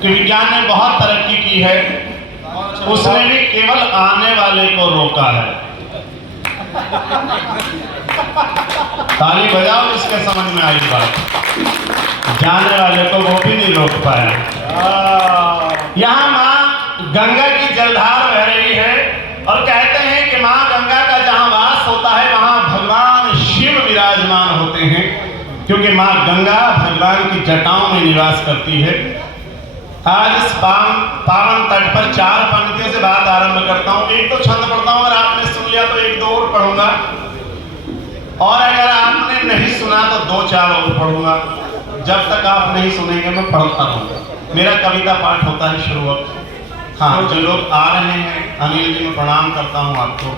कि विज्ञान ने बहुत तरक्की की है, उसने भी केवल आने वाले को रोका है। ताली बजाओ जिसके समझ में आई बात। जाने वाले को वो भी नहीं रोक पाया। यहाँ माँ गंगा की जलधार बह रही है और कहते हैं कि माँ गंगा का जहाँ वास होता है वहाँ भगवान शिव विराजमान होते हैं, क्योंकि माँ गंगा भगवान की जटाओं में निवास करती है। आज इस पावन तट पर 4 पंक्तियों से बात आरंभ करता हूँ। एक तो छंद पढ़ता हूँ, अगर आपने सुन लिया तो 1-2 और पढ़ूंगा, और अगर आपने नहीं सुना तो 2-4 और पढ़ूंगा। जब तक आप नहीं सुनेंगे मैं पढ़ता रहूंगा। मेरा कविता पाठ होता है शुरू वक्त। हाँ, जो लोग आ रहे हैं, अनिल जी मैं प्रणाम करता हूँ आपको,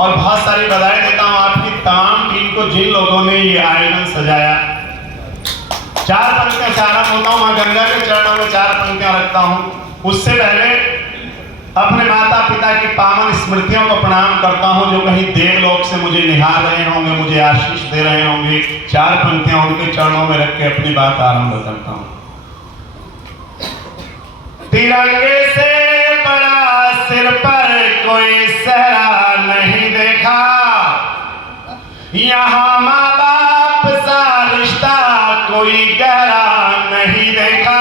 और बहुत सारी बधाई देता हूँ आपकी तमाम टीम को जिन लोगों ने ये आयोजन सजाया। 4 पंक्तियां से आरंभ होता हूँ, माँ गंगा के चरणों में 4 पंक्तियां रखता हूँ। उससे पहले अपने माता पिता की पावन स्मृतियों को प्रणाम करता हूँ, जो कहीं देवलोक से मुझे निहार रहे होंगे, मुझे आशीष दे रहे होंगे। 4 पंक्तियां उनके चरणों में रख के अपनी बात आरंभ करता हूँ। तिरंगे से बड़ा सिर पर कोई सहरा नहीं देखा, यहाँ माँ बाप सा रिश्ता कोई गहरा नहीं देखा।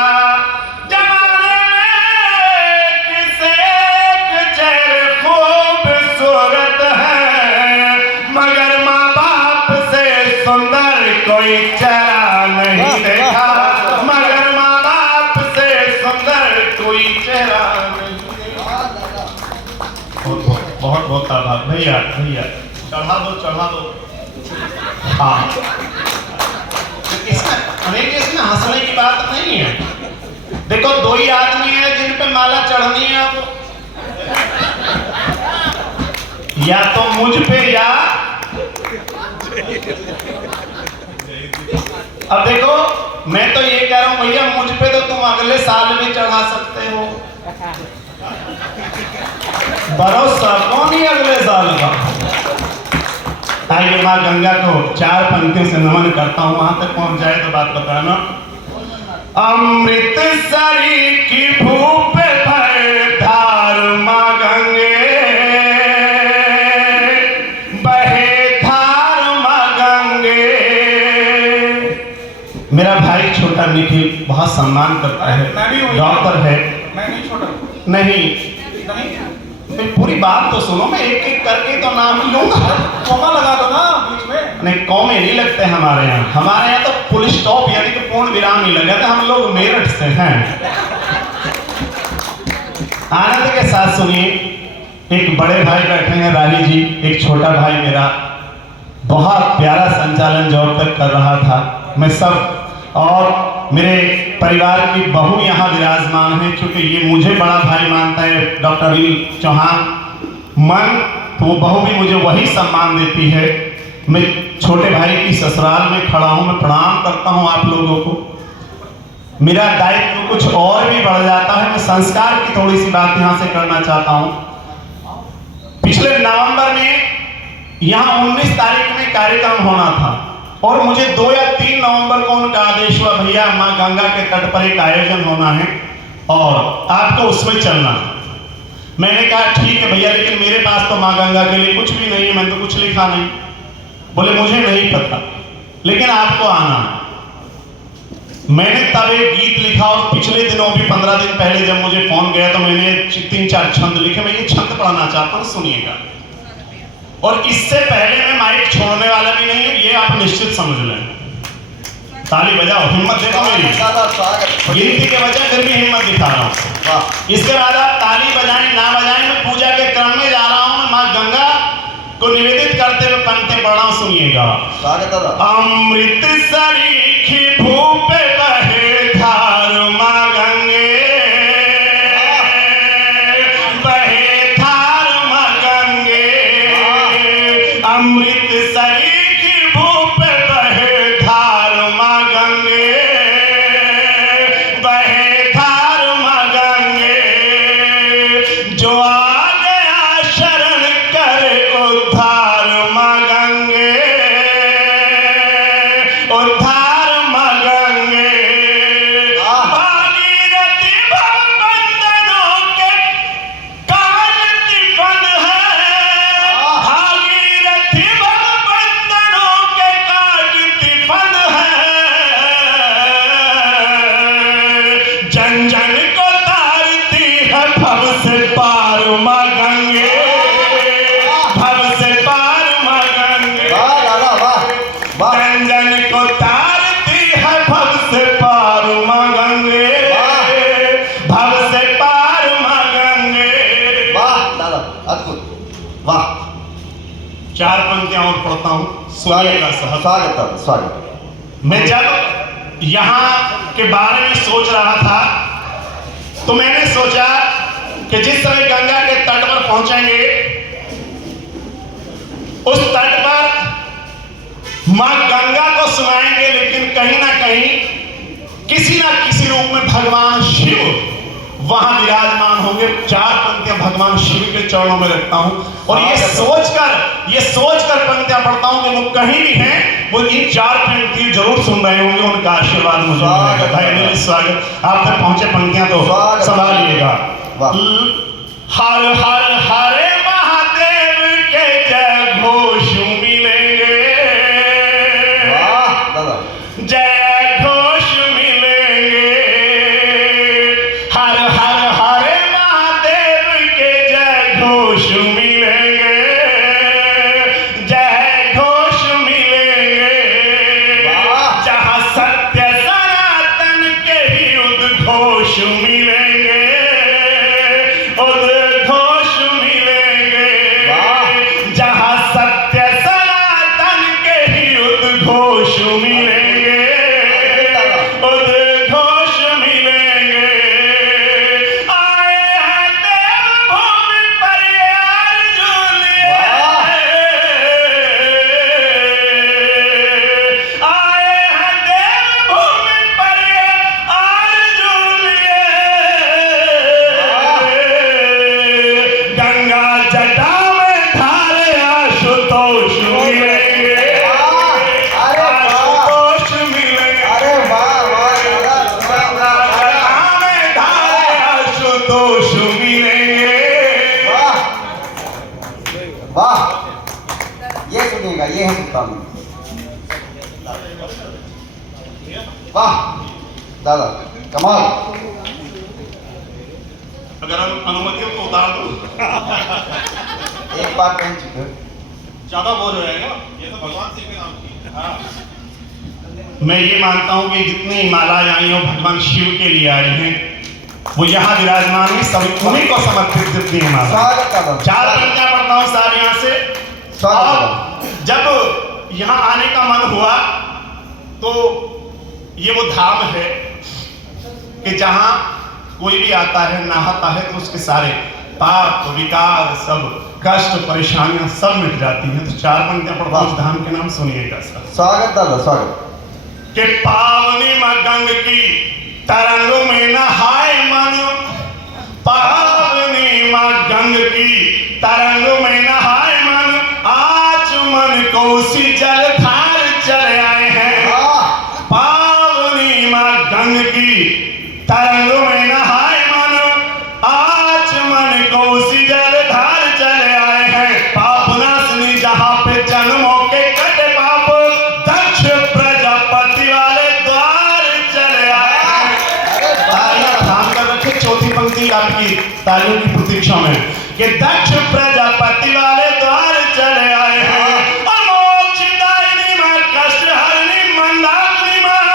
जमाने में किसे चेहरे खूबसूरत है, मगर माँ बाप से सुंदर कोई चेहरा नहीं देखा, मगर माँ बाप से सुंदर कोई चेहरा नहीं देखा। बहुत बहुत आभार भैया। चढ़ा दो। हाँ, इसमें हंसने की बात नहीं है। देखो 2 ही आदमी है जिन पे माला चढ़नी है। अब या तो मुझ पे या अब देखो, मैं तो ये कह रहा हूं भैया, मुझ पे तो तुम अगले साल भी चढ़ा सकते हो। भरोसा कौन ही अगले साल का। आइए माँ गंगा को 4 पंक्तियों से नमन करता हूँ। वहां तक पहुंच जाए तो बात बताना। अमृतसरी की भूप भर धार माँ गंगे, बहे धार माँ गंगे। मेरा भाई छोटा निखिल बहुत सम्मान करता है, डॉक्टर है। मैं नहीं छोटा नहीं, पूरी बात तो सुनो, मैं एक करके तो नाम लूंगा। कॉमा लगा दो ना बीच में। नहीं, कॉमे नहीं लगते हमारे यहाँ तो फुल स्टॉप यानी कि पूर्ण विराम नहीं लगाते। हम लोग मेरठ से हैं। आनंद के साथ सुनिए, एक बड़े भाई बैठे हैं राही जी, एक छोटा भाई मेरा बहुत प्यारा संचालन जॉब तक कर रहा था। मैं सब और मेरे परिवार की बहू यहाँ विराजमान है, क्योंकि ये मुझे बड़ा भाई मानता है डॉक्टर अनिल चौहान मन, तो वो बहू भी मुझे वही सम्मान देती है। मैं छोटे भाई की ससुराल में खड़ा हूँ, मैं प्रणाम करता हूँ आप लोगों को। मेरा दायित्व कुछ और भी बढ़ जाता है। मैं संस्कार की थोड़ी सी बात यहाँ से करना चाहता हूँ। पिछले नवंबर में यहाँ 19 तारीख में कार्यक्रम होना था, और मुझे 2 या 3 नवंबर को उनका आदेश हुआ, भैया माँ गंगा के तट पर एक आयोजन होना है और आपको उसमें चलना। मैंने कहा ठीक है भैया, लेकिन मेरे पास तो माँ गंगा के लिए कुछ भी नहीं है, मैंने तो कुछ लिखा नहीं। बोले मुझे नहीं पता, लेकिन आपको आना है। मैंने तब एक गीत लिखा, और पिछले दिनों भी 15 दिन पहले जब मुझे फोन गया तो मैंने 3-4 छंद लिखे। मैं ये छंद पढ़ना चाहता हूँ, सुनिएगा। और इससे पहले मैं माइक छोड़ने वाला भी नहीं हूं, ये आप निश्चित समझ लें। ताली बजाओ, हिम्मत देखो मेरी। गिनती के बजाय फिर भी हिम्मत दिखा रहा हूँ। इसके बाद आप ताली बजाएं ना बजाएं, मैं पूजा के क्रम में जा रहा हूँ। मैं माँ गंगा को निवेदित करते हुए पंक्ति पढ़ा, सुनिएगा। अमृतसरी की भूप बहे धार माँ गंगे, अमृतसरी की भूप बहे धार माँ गंगे, बहे धार माँ गंगे। जो आ गया शरण करे उद्धार माँ गंगे, उद्धार माँ गंगे। चार पंक्तियां और पढ़ता हूं, सुनिएगा साहब। स्वागत स्वागत। मैं जब यहाँ के बारे में सोच रहा था तो मैंने सोचा कि जिस समय गंगा के तट पर पहुंचेंगे, उस तट पर मां गंगा को सुनाएंगे, लेकिन कहीं ना कहीं किसी ना किसी रूप में भगवान शिव वहां विराजमान होंगे। चार पंक्तियां भगवान शिव के चरणों में रखता हूं और ये सोचकर पंक्तियां पढ़ता हूं कि वो कहीं भी हैं, वो इन चार पंक्ति जरूर सुन रहे होंगे, उनका आशीर्वाद मुझे मिलेगा। भाई अनिल, स्वागत। आप तक पहुंचे पंक्तियां तो संभालिएगा। हर हर हरे महादेव के जय घोष मिलेंगे, जय घोष मिलेंगे। हर हर हरे महादेव के जय घोष मिलेंगे, जय घोष मिलेंगे। जहां सत्य सनातन के ही उद्घोष मिलेंगे, उद्घोष मिलेंगे। जहां सत्य सनातन के ही उद्घोष मिलेंगे, उद्घोष मिलेंगे। आए हैं देवभूमि पर ये आरज़ू लिए, आए हैं देवभूमि पर ये आरज़ू लिए। गंगा जटा में धारे आशुतोष मिलेंगे, आशुतोष मिलेंगे। गंगा जटा में धारे आशुतोष मिलेंगे। वाह, ये सुनिएगा, ये है सुल्तान। वाह दादा, कमाल। अगर हम अनुमति हो तो उतार दो। एक बार कह चुके हो। ज्यादा बोझ हो जाएगा, ये तो भगवान शिव के नाम की। हाँ। मैं ये मानता हूँ कि जितनी मालाएं आई हो भगवान शिव के लिए आई हैं, वो यहाँ विराजमान है, सभी उन्हीं को समर्पित जितनी माला। स्वागत दादा। चार पंक्तियां पढ़ता हूँ सारे यहाँ से। स्वागत। जब यहाँ आने का मन हुआ तो ये वो धाम है कि जहाँ कोई भी आता है, नहाता है तो उसके सारे पाप विकार, सब कष्ट परेशानियां सब मिट जाती हैं। तो चार पंक्तियां पढ़ता हूं, धाम के नाम सुनिएगा सर। स्वागत दादा, स्वागत। कि पावनी मां गंग की तरंगों में नहाए मन, पावनी मां गंग की तरंगों में नहाए मन। आज मन को उसी जलधार चले आए हैं। पावनी मां गंग की तरंगों में नहाए मन, आज मन को उसी जलधार चले आए हैं। पाप नाशनी जहां पे जन्मों के कटे पाप, दक्ष प्रजापति वाले द्वार चले आए हैं। तालियां थाम कर रखे, चौथी पंक्ति आपकी तालियों की प्रतीक्षा में, कि दक्ष प्रजापति वाले द्वार चले आए हैं। मोक्षदायिनी मां, कष्टहरिणी मंदाकिनी मां,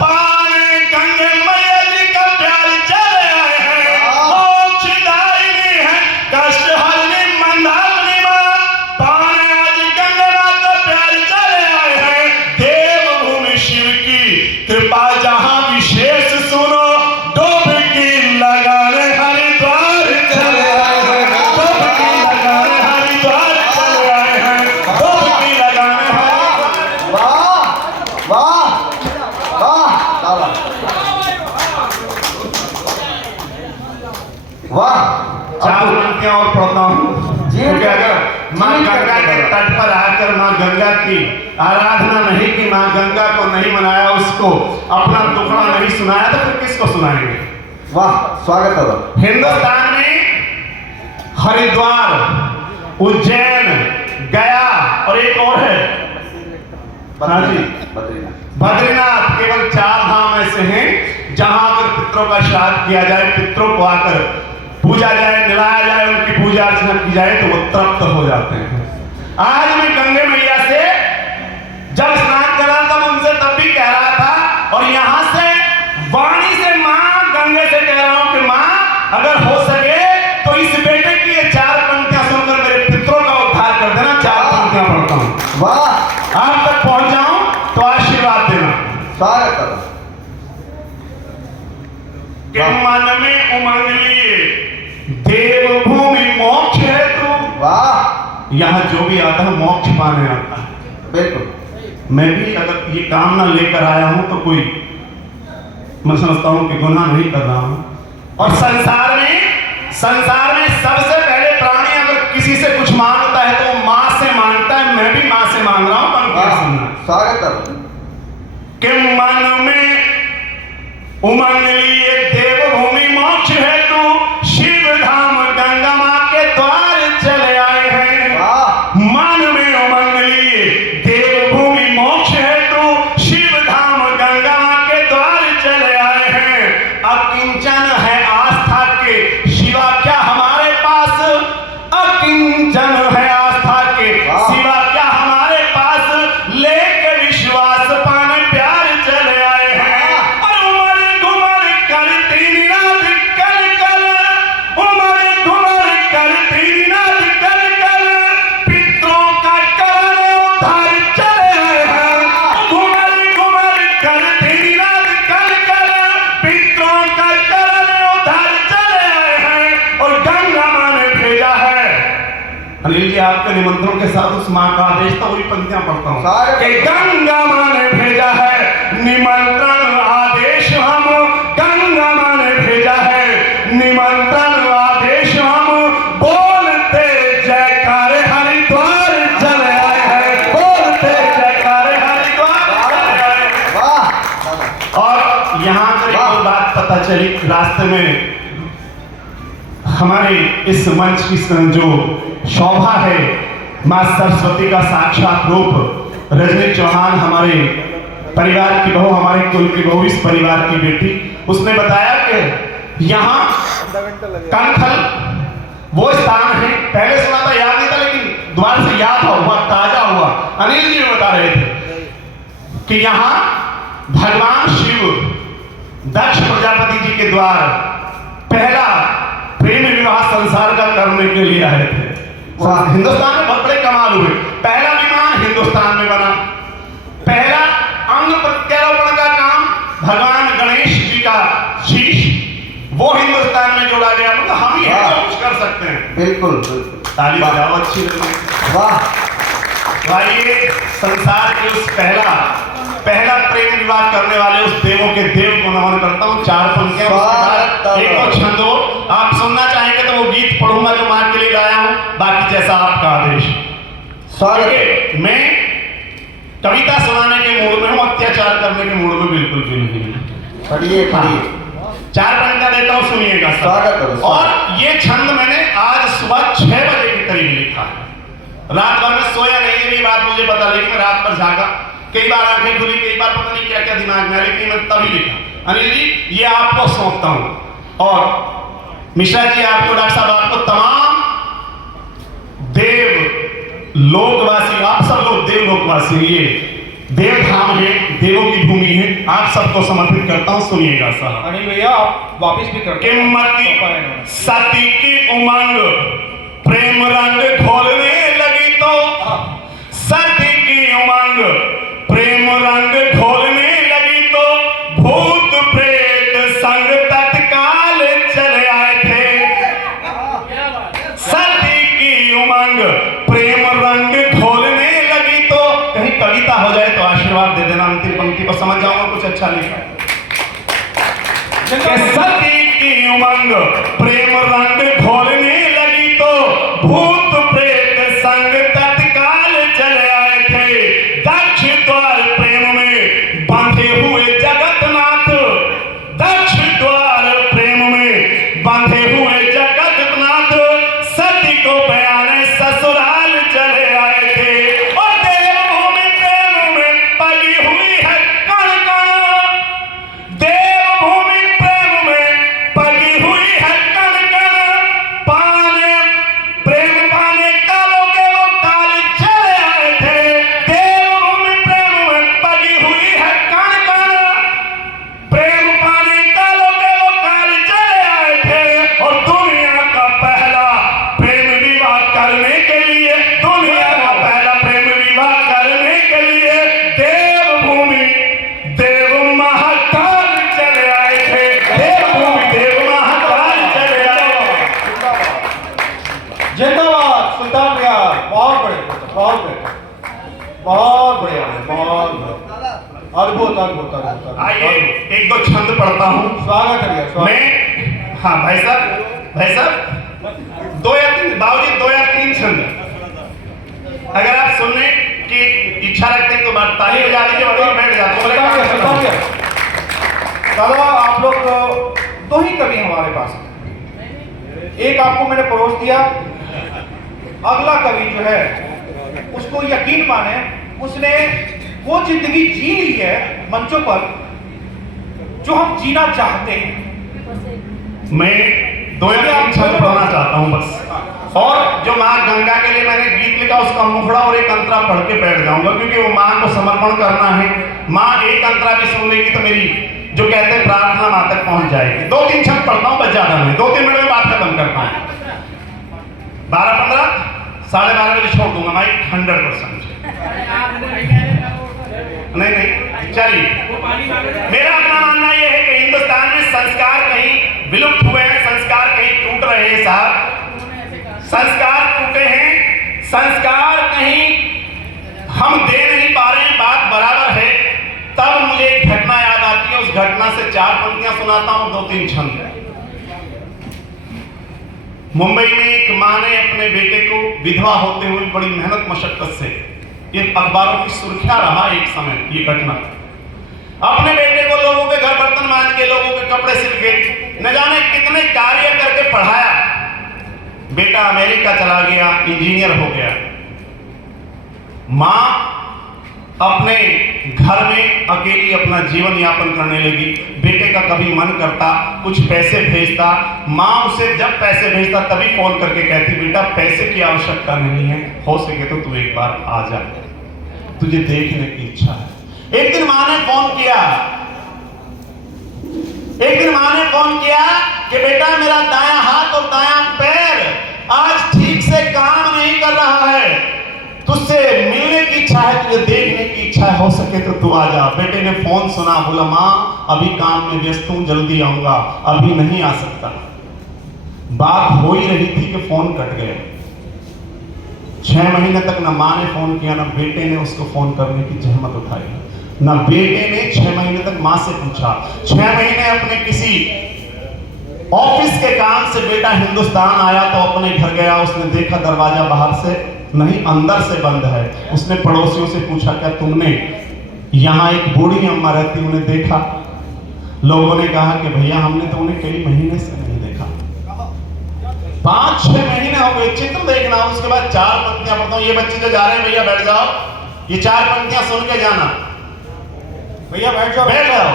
पाने गंगे मैया जी का प्यार चले आए हैं। मोक्षदायिनी है, कष्टहरिणी मंदाकिनी मां, पाने आज गंगे मां का प्यार चले आए हैं। देवभूमि शिव की कृपा जहां विशेष सुनो, डुबकी लगाने हरिद्वार चले आए हैं। डुबकी लगाने हरिद्वार चले आए हैं। डुबकी लगाने हरिद्वार। वाह वाह वाह दादा, वाह। चार पंक्तियां और पढ़ता हूं। जी, क्योंकि अगर मां गंगा के तट पर आकर मां गंगा की आराधना नहीं की, मां गंगा को नहीं मनाया, उसको अपना दुखड़ा नहीं सुनाया, तो फिर किसको सुनाएंगे? वाह, स्वागत दादा। हिंदुस्तान में हरिद्वार, उज्जैन, गया और एक और है, हाँ जी, बद्रीनाथ। केवल चार धाम ऐसे हैं जहां अगर पितरों का श्राद्ध किया जाए, पितरों को आकर पूजा जाए, निलाया जाए, उनकी पूजा अर्चना की जाए तो वो तृप्त हो जाते हैं। आज मैं गंगे मैया से जब स्नान कर रहा था, उनसे तब भी कह रहा था, और यहां से वाणी से मां गंगे से कह रहा हूं कि मां अगर हो सके तो इस बेटे की ये चार पंक्तियां सुनकर मेरे पितरों का उद्धार कर देना। चार पंक्तियां कि मन में उमंग लिए देवभूमि मोक्ष है तू। वाह, यहाँ जो भी आता है मोक्ष पाने आता है। बिल्कुल। मैं भी अगर ये कामना लेकर आया हूं तो कोई मैं समझता हूं कि गुनाह नहीं कर रहा हूं। और संसार में सबसे पहले प्राणी अगर किसी से कुछ मांगता है तो मां से मांगता है। मैं भी मां से मांग रहा हूं। स्वागत है। कि मन में उमंग लिए देवभूमि मोक्ष है तू, शिव धाम गंगा मां के द्वार चले आए हैं। मन में उमंग लिए देवभूमि मोक्ष है तू, शिव धाम गंगा मां के द्वार चले आए हैं। अकिंचन है आस्था के शिवा क्या हमारे पास, अकिंचन है आस्था के शिवा क्या हमारे पास, लेके विश्वास पाने प्यार चले आए हैं। और उमर घुमर करती निनाद कल कल, उमर घुमर करती निनाद कल कल, पितरों का करण उद्धार चले आए हैं। घुमर घुमर करती निनाद कल कल, पितरों का करण उद्धार चले आए हैं। और गंगा मां ने भेजा है। अनिल जी आपके निमंत्रण के साथ उस मां का आदेश था, वही पंक्तियां पढ़ता हूं कि गंगा मां ने भेजा है निमंत्रण आदेश, हम गंगा मां ने भेजा है निमंत्रण आदेश, हम बोलते जयकारे हरिद्वार चले आए हैं। बोलते जयकारे हरिद्वार चले आए हैं। वाह। और यहाँ से एक बात पता चली रास्ते में, हमारे इस मंच की जो शोभा है मां सरस्वती का साक्षात रूप रजनी चौहान, हमारे परिवार की बहू, हमारे कुल की बहू, इस परिवार की बेटी, उसने बताया कि यहाँ कनखल वो स्थान है। पहले सुना था, याद नहीं था, लेकिन दोबारा से याद हुआ, ताजा हुआ। अनिल जी बता रहे थे कि यहाँ भगवान शिव दक्ष प्रजापति जी के द्वार पहला प्रेम विवाह संसार का करने के लिए आए थे। हिंदुस्तान में बहुत बड़े कमाल हुए। पहला विमान हिंदुस्तान में बना, पहला अंग प्रत्यारोपण का काम भगवान गणेश जी का शीश वो हिंदुस्तान में जोड़ा गया। मतलब हम ही कुछ कर सकते हैं। बिल्कुल बिल्कुल। ताली बजाओ अच्छी लगी। वाह। भाई संसार के उस पहला प्रेम विवाह करने वाले उस देवों के देव को नमन करता हूँ। 4 पंक्तियां, एक तो छंदो, आप सुनना चाहेंगे तो वो गीत पढ़ूंगा जो मां के लिए गाया हूं, बाकी जैसा आपका आदेश। स्वागत। मैं कविता सुनाने के मूड में हूं, अत्याचार करने के मूड में बिल्कुल भी नहीं। पढ़िए पढ़िए। 4 पंक्तियां देता हूं, सुनिएगा। स्वागत। और ये छंद मैंने आज सुबह 6 बजे के करीब लिखा है। रात भर में सोया नहीं है, ये बात मुझे पता, लेकिन रात भर जागा, कई बार आंखें खुली, कई बार पता नहीं क्या क्या दिमाग में, लेकिन मैं तभी लिखा। अनिल जी ये आपको सौंपता हूं। और मिश्रा जी आपको, डॉक्टर साहब आपको, तमाम देव लोकवासी, आप सब लोग देव लोकवासी, ये देव धाम है, देवों की भूमि है, आप सबको समर्पित करता हूं। सुनिएगा साहब। अनिल भैया आप वापिस भी करते हैं। सती की उमंग प्रेम रंग घोलने लगी तो, सती की उमंग प्रेम रंग घोलने लगी तो, भूत प्रेत संग तत्काल चले आए थे। सती की उमंग प्रेम रंग घोलने लगी तो, कहीं कविता हो जाए तो आशीर्वाद दे देना, अंतिम पंक्ति को समझ जाऊंगा कुछ अच्छा लिखा है। सती की उमंग प्रेम रंग घोलने लगी तो, भूत प्रेत संग तत्काल चले आए थे। दक्ष द्वार प्रेम में बंधे हुए जगतनाथ, दक्ष द्वार प्रेम में बंधे हुए जगतनाथ, सती को बयाने ससुराल चले आए थे। और देवभूमि प्रेम में पली हुई है कण कण, देवभूमि प्रेम में पली हुई है कण कण, बहुत बेहतर, बहुत बढ़िया, बहुत बढ़िया। अद्भुत अद्भुत अद्भुत। आइए एक दो छंद पढ़ता हूँ। स्वागत है भैया, स्वागत। मैं हाँ भाई साहब 2 या 3 बाबूजी 2 या 3 छंद अगर आप सुनने की इच्छा रखते हैं तो बात ताली बजा दीजिए और बैठ जाते हैं। चलो आप लोग 2 ही कवि हमारे पास हैं। एक आपको मैंने परोस दिया, अगला कवि जो है उसको यकीन माने उसने वो जिंदगी जी ली है मंचों पर जो हम जीना चाहते हैं। मैं 2 या 3 छंद पढ़ना चाहता हूँ बस। और जो माँ गंगा के लिए मैंने गीत लिखा उसका मुखड़ा और एक अंतरा पढ़ के बैठ जाऊंगा, क्योंकि वो माँ को समर्पण करना है। माँ एक अंतरा भी सुन लेगी तो मेरी जो कहते हैं प्रार्थना माँ तक पहुंच जाएगी। 2-3 छंद पढ़ता हूँ बस, ज्यादा नहीं, 2-3 मिनट में बात खत्म करता हूँ। 12-15 12:30 बजे छोड़ दूंगा माइक 100%। नहीं चलिए, मेरा अपना मानना यह है कि हिंदुस्तान में संस्कार कहीं विलुप्त हुए हैं, संस्कार कहीं टूट रहे हैं साहब। संस्कार टूटे हैं, संस्कार कहीं हम दे नहीं पा रहे हैं, बात बराबर है। तब मुझे एक घटना याद आती है, उस घटना से 4 पंक्तियां सुनाता हूं, 2-3 छंद। मुंबई में एक मां ने अपने बेटे को विधवा होते हुए बड़ी मेहनत मशक्कत से, ये अखबारों की सुर्खियां रहा एक समय ये घटना, अपने बेटे को लोगों के घर बर्तन मांज के, लोगों के कपड़े सिल के, न जाने कितने कार्य करके पढ़ाया। बेटा अमेरिका चला गया, इंजीनियर हो गया। मां अपने घर में अकेली अपना जीवन यापन करने लगी। बेटे का कभी मन करता कुछ पैसे भेजता, माँ उसे जब पैसे भेजता तभी फोन करके कहती बेटा पैसे की आवश्यकता नहीं है, हो सके तो तू एक बार आ जा, तुझे देखने की इच्छा है। एक दिन माँ ने फोन किया, कि बेटा मेरा दायां हाथ और दायां पैर आज ठीक से काम नहीं कर रहा है, तुझसे मिलने की इच्छा है, तुझे देखने की इच्छा है, हो सके तो तू आ जा। बेटे ने फोन सुना, बोला माँ अभी काम में व्यस्त हूं, जल्दी आऊंगा, अभी नहीं आ सकता। बात हो ही रही थी कि फोन कट गया। 6 महीने तक ना माँ ने फोन किया, ना बेटे ने उसको फोन करने की जहमत उठाई, ना बेटे ने 6 महीने तक माँ से पूछा। 6 महीने अपने किसी ऑफिस के काम से बेटा हिंदुस्तान आया तो अपने घर गया, उसने देखा दरवाजा बाहर से नहीं अंदर से बंद है। उसने पड़ोसियों से पूछा क्या तुमने यहाँ एक बूढ़ी अम्मा रहती उन्हें देखा? लोगों ने कहा कि भैया हमने तो उन्हें कई महीने से नहीं देखा, 5-6 महीने हो गए। चित्र देखना। उसके बाद 4 पंक्तियां पढ़ता हूँ। ये बच्चे जो जा रहे हैं भैया बैठ जाओ, ये 4 पंक्तियां सुन के जाना। भैया बैठ जाओ, बैठ जाओ।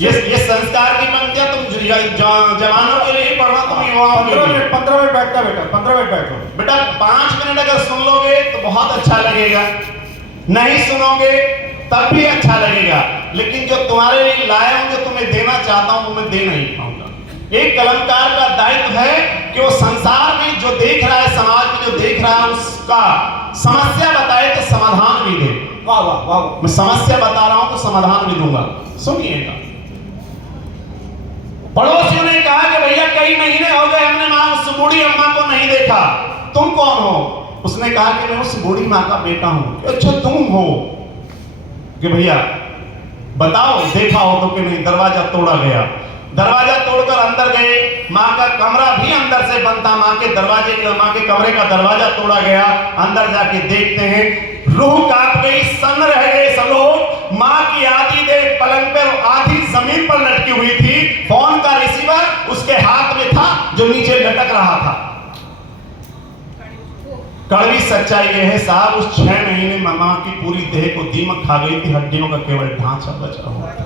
ये संस्कार की पंक्तियां तुम जवानों के लिए ही पढ़ना, तुम युवाओं के लिए। 15 मिनट बैठता बेटा, 15 मिनट बैठो बेटा। 5 मिनट अगर सुन लोगे तो बहुत अच्छा लगेगा, नहीं सुनोगे तब भी अच्छा लगेगा, लेकिन जो तुम्हारे लिए लाया हूं, जो तुम्हें देना चाहता हूं, वो मैं दे नहीं पाऊंगा। एक कलमकार का दायित्व है कि वो संसार में जो देख रहा है, समाज में जो देख रहा है, उसका समस्या बताए तो समाधान भी दे। वाह वाह वाह। मैं समस्या बता रहा हूं तो समाधान भी दूंगा, सुनिएगा। पड़ोसियों ने कहा कि भैया कई महीने हो गए हमने मां उस बूढ़ी अम्मा को नहीं देखा, तुम कौन हो? उसने कहा कि मैं उस बूढ़ी मां का बेटा हूं। अच्छा तुम हो? कि भैया बताओ देखा हो तो कि नहीं। दरवाजा तोड़ा गया, दरवाजा तोड़कर अंदर गए, मां का कमरा भी अंदर से बंद था। मां के कमरे का दरवाजा तोड़ा गया, अंदर जाके देखते हैं, रूह कांप गई, सन रह गए सब लोग। मां की आधी देह पलंग पर, आधी जमीन पर लटकी हुई थी। फोन का रिसीवर उसके हाथ में था जो नीचे लटक रहा था। कड़वी सच्चाई यह है साहब, उस 6 महीने में मां की पूरी देह को दीमक खा गई थी, हड्डियों का केवल ढांचा बचा हुआ था।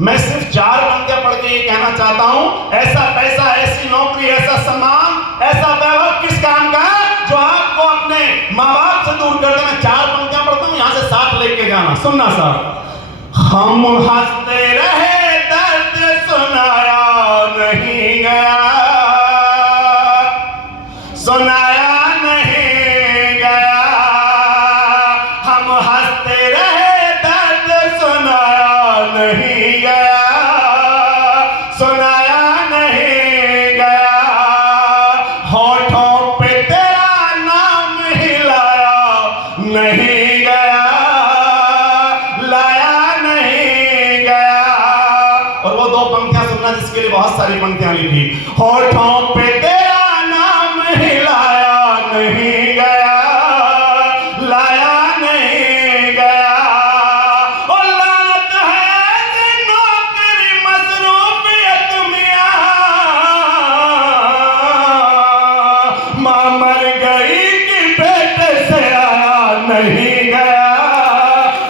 मैं सिर्फ 4 पंक्तियां पढ़ के ये कहना चाहता हूं, ऐसा पैसा, ऐसी नौकरी, ऐसा सम्मान, ऐसा वैभव किस काम का जो आपको अपने माँ बाप से दूर कर दे। मैं 4 पंक्तियां पढ़ता हूं, यहां से 7 लेके जाना। सुनना साहब। हम हंसते रहे, दर्द सुनाया नहीं गया, सुनाया नहीं गया। हम हंसते रहे, दर्द सुनाया नहीं गया, सुनाया नहीं गया। होठों पे तेरा नाम हिलाया पंक्तियां सुनना जिसके लिए बहुत सारी पंक्तियां लिखी। होठों पे तेरा नाम हिलाया नहीं गया, लाया नहीं गया, ओ लानत है कि नौकरी मसरूफियत मियां, मां मर गई कि बेटे से आया नहीं गया,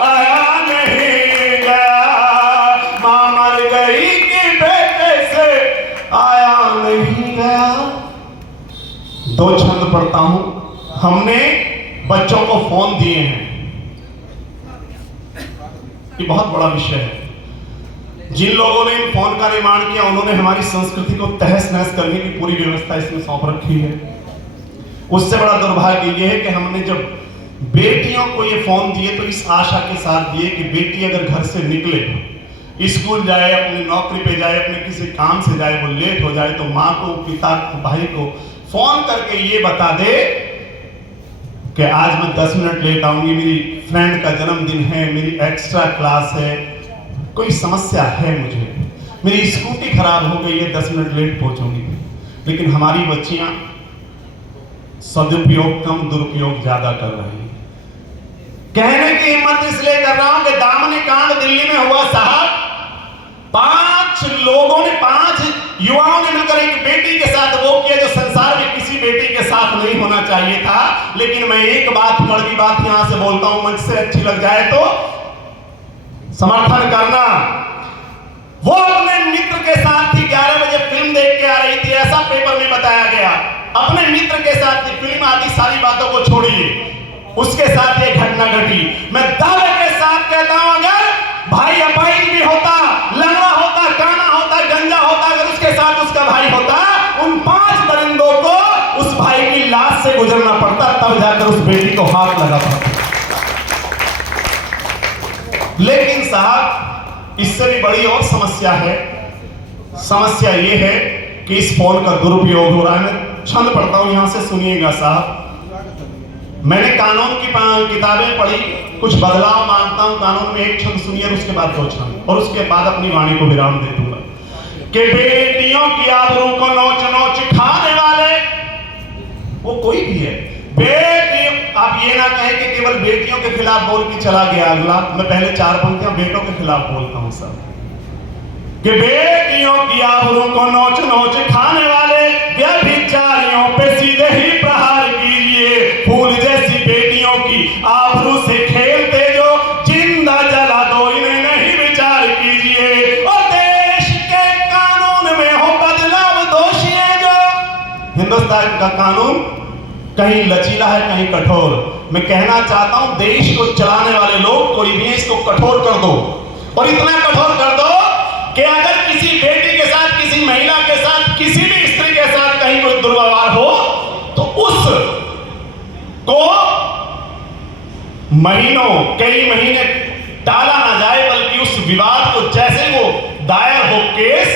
आया नहीं गया, मां मर गई कि बेटे से आया नहीं गया। दो छंद पढ़ता हूं। हमने बच्चों को फोन दिए हैं, ये बहुत बड़ा विषय है। जिन लोगों ने इन फोन का निर्माण किया उन्होंने हमारी संस्कृति को तहस नहस करने की पूरी व्यवस्था इसमें सौंप रखी है। उससे बड़ा दुर्भाग्य यह है कि हमने जब बेटियों को ये फोन दिए तो इस आशा के साथ दिए कि बेटी अगर घर से निकले, स्कूल जाए, अपनी नौकरी पे जाए, अपने किसी काम से जाए, वो लेट हो जाए तो माँ को, पिता को, भाई को फोन करके ये बता दे कि आज मैं 10 मिनट लेट आऊंगी, मेरी फ्रेंड का जन्मदिन है, मेरी एक्स्ट्रा क्लास है, कोई समस्या है, मुझे मेरी स्कूटी खराब हो गई है, 10 मिनट लेट पहुंचूंगी। लेकिन हमारी बच्चियां सदुपयोग कम दुरुपयोग ज्यादा कर रही हैं। कहने की हिम्मत इसलिए कर रहा हूं कि दामनी कांड दिल्ली में हुआ साहब। 5 लोगों ने, 5 युवाओं ने मिलकर एक बेटी के साथ वो किया जो संसार में किसी बेटी के साथ नहीं होना चाहिए था। लेकिन मैं एक बात, कड़वी बात यहां से बोलता हूं, मंच से अच्छी लग जाए तो समर्थन करना। वो अपने मित्र के साथ थी, 11 बजे फिल्म देख के आ रही थी, ऐसा पेपर में बताया गया। अपने मित्र के साथ थी, फिल्म आदि सारी बातों को छोड़िए, उसके साथ ये घटना घटी। मैं दावे के साथ कहता हूं अगर भाई अपाहिज भी होता, लंगड़ा होता, काना होता, गंजा होता, अगर उसके साथ उसका भाई होता, उन 5 परिंदों को उस भाई की लाश से गुजरना पड़ता, तब जाकर उस बेटी को हाथ लगा पाता। लेकिन साहब इससे भी बड़ी और समस्या है। समस्या ये है कि इस फोन का दुरुपयोग हो रहा है। मैं छंद पढ़ता हूं, यहां से सुनिएगा साहब। मैंने कानून की किताबें पढ़ी, कुछ बदलाव मांगता हूं कानून में। एक छंद सुनिए, उसके बाद 2 छंद, और उसके बाद अपनी वाणी को विराम दे दूंगा। कि बेटियों की आबरू को नोच नोच खाने वाले, वो कोई भी है, बेटी, आप ये ना कहें कि केवल बेटियों के खिलाफ बोल के चला गया अगला। मैं पहले 4 पंक्तियां बेटों के खिलाफ बोलता हूं सब। कि बेटियों की आबरू को नोच नोच खाने वाले व्यभिचारियों पे सीधे ही प्रहार कीजिए। फूल जैसी बेटियों की आबरू से खेलते जो जिंदा जला दो, इन्हें नहीं विचार कीजिए। और देश के कानून में हो बदलाव, दोषी है जो। हिंदुस्तान का कानून कहीं लचीला है, कहीं कठोर। मैं कहना चाहता हूं देश को चलाने वाले लोग कोई भी इसको कठोर कर दो, और इतना कठोर कर दो कि अगर किसी बेटी के साथ, किसी महिला के साथ, किसी भी स्त्री के साथ कहीं कोई दुर्व्यवहार हो तो उस को महीनों, कई महीने टाला ना जाए, बल्कि उस विवाद को जैसे वो दायर हो केस,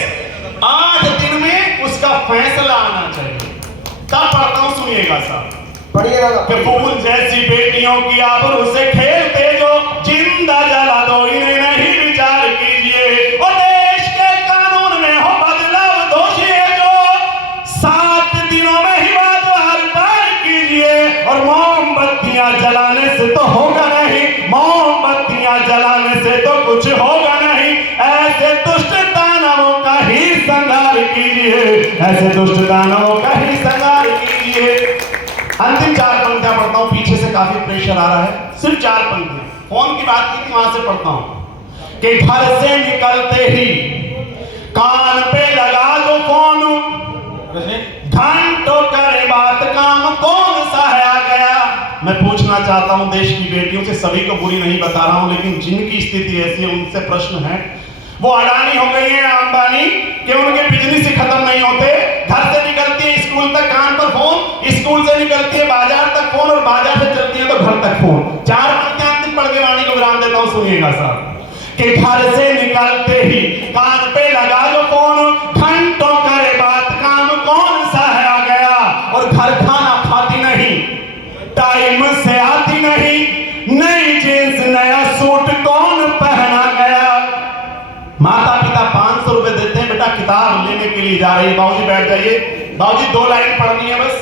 8 दिन में उसका फैसला आना चाहिए। तब पढ़ता हूं, सुनिएगा साहब। पढ़िएगा। फूल जैसी बेटियों की आबरू से खेलते जो जिंदा जला दो, इन्हें नहीं विचार कीजिए। और देश के कानून में हो बदलाव, दोषी है जो 7 दिनों में ही वाद पार कीजिए। और मोमबत्तियां जलाने से तो होगा नहीं, मोमबत्तियां जलाने से तो कुछ होगा नहीं। ऐसे दुष्ट दानवों का ही संहार कीजिए, ऐसे दुष्ट दानवों का ही संहार कीजिए। अंतिम 4 पंक्तियां पढ़ता हूं, पीछे से काफी प्रेशर आ रहा है। सिर्फ 4 पंक्तियां, फोन की बात की थी वहां से पढ़ता हूं। कि घर से निकलते ही कान पे लगा दो फोन, घंटों करे बात, काम कौन सा है आ गया। मैं पूछना चाहता हूं देश की बेटियों से, सभी को बुरी नहीं बता रहा हूं, लेकिन जिनकी स्थिति ऐसी है उनसे प्रश्न है। वो अडानी हो गई है, अंबानी, कि उनके बिजनेस ही खत्म नहीं होते। घर से निकलती है स्कूल तक कान पर फोन, स्कूल से निकलती है बाजार तक फोन, और बाजार से चलती है तो घर तक फोन। 4 पंक्तियां अंतिम पढ़ के वाणी को विराम देता हूं, सुनिएगा साहब। कि घर से निकलते ही कान पे लगा दो फोन, घंटों करे बात, काम कौन सा है आ गया। और घर खाना खाती नहीं, टाइम से आती नहीं, नई जींस नया सूट कौन पहना गया। माता पिता 500 रुपए देते हैं, किताब लेने के लिए जा रही है। बाबूजी बैठ जाइए। बाबूजी 2 लाइन पढ़नी है बस।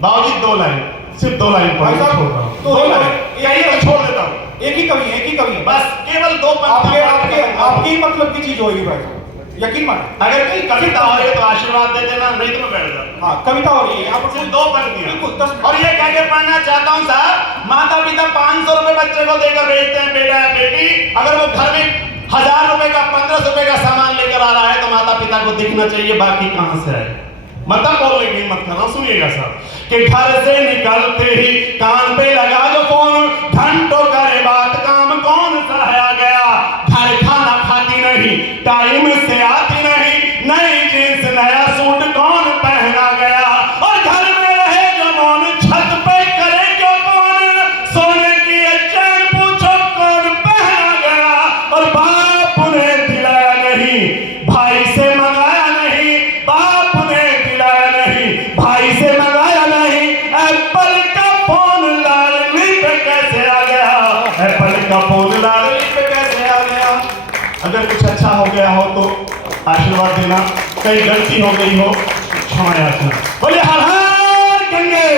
बाबूजी 2 लाइन, सिर्फ 2 लाइन भाई पढ़नी साहब, छोड़ रहा हूँ। तो 2 लाइन कहिए तो छोड़ देता हूँ। एक ही कवि है बस केवल 2 आपके पंक्तियां आपके आपके ही मतलब की चीज होगी भाई साहब, यकीन माने। अगर कहीं कविता हो रही है तो आशीर्वाद दे देना, नहीं तो मैं बैठ जाता। हाँ, कविता हो रही है यहाँ पर सिर्फ 2 पंक्तियां। बिल्कुल 10 और ये कह के पढ़ना चाहता हूँ साहब, माता पिता 500 रुपए बच्चे को देकर भेजते हैं, बेटा या बेटी, अगर वो घर में 1000 रुपए का 1500 रुपए का सामान लेकर आ रहा है तो माता पिता को दिखना चाहिए, बाकी कहां से आए। मतलब बोलने की हिम्मत कर रहा हूं, सुनिएगा साहब कि घर से निकलते ही कान पे लगा जो फोन, घंटों करे बात, काम कौन सा है आ गया, घर खाना खाती नहीं, टाइम से आती नहीं, नई जींस नया सूट कौन पहना गया, और घर में रहे जो मौन, छत पे करे जो कौन, सोने की चैन पूछो कौन पहना गया, और बाप ने दिलाया नहीं, भाई से मंगाया नहीं, बाप ने दिलाया नहीं, भाई से मंगाया नहीं, एप्पल का फोन लाडली पे कैसे आ गया, एप्पल का फोन लाडली पे कैसे आ गया। अगर कुछ अच्छा हो गया हो तो आशीर्वाद देना, कहीं गलती हो गई हो क्षमा याचना। बोले हर हर गंगे।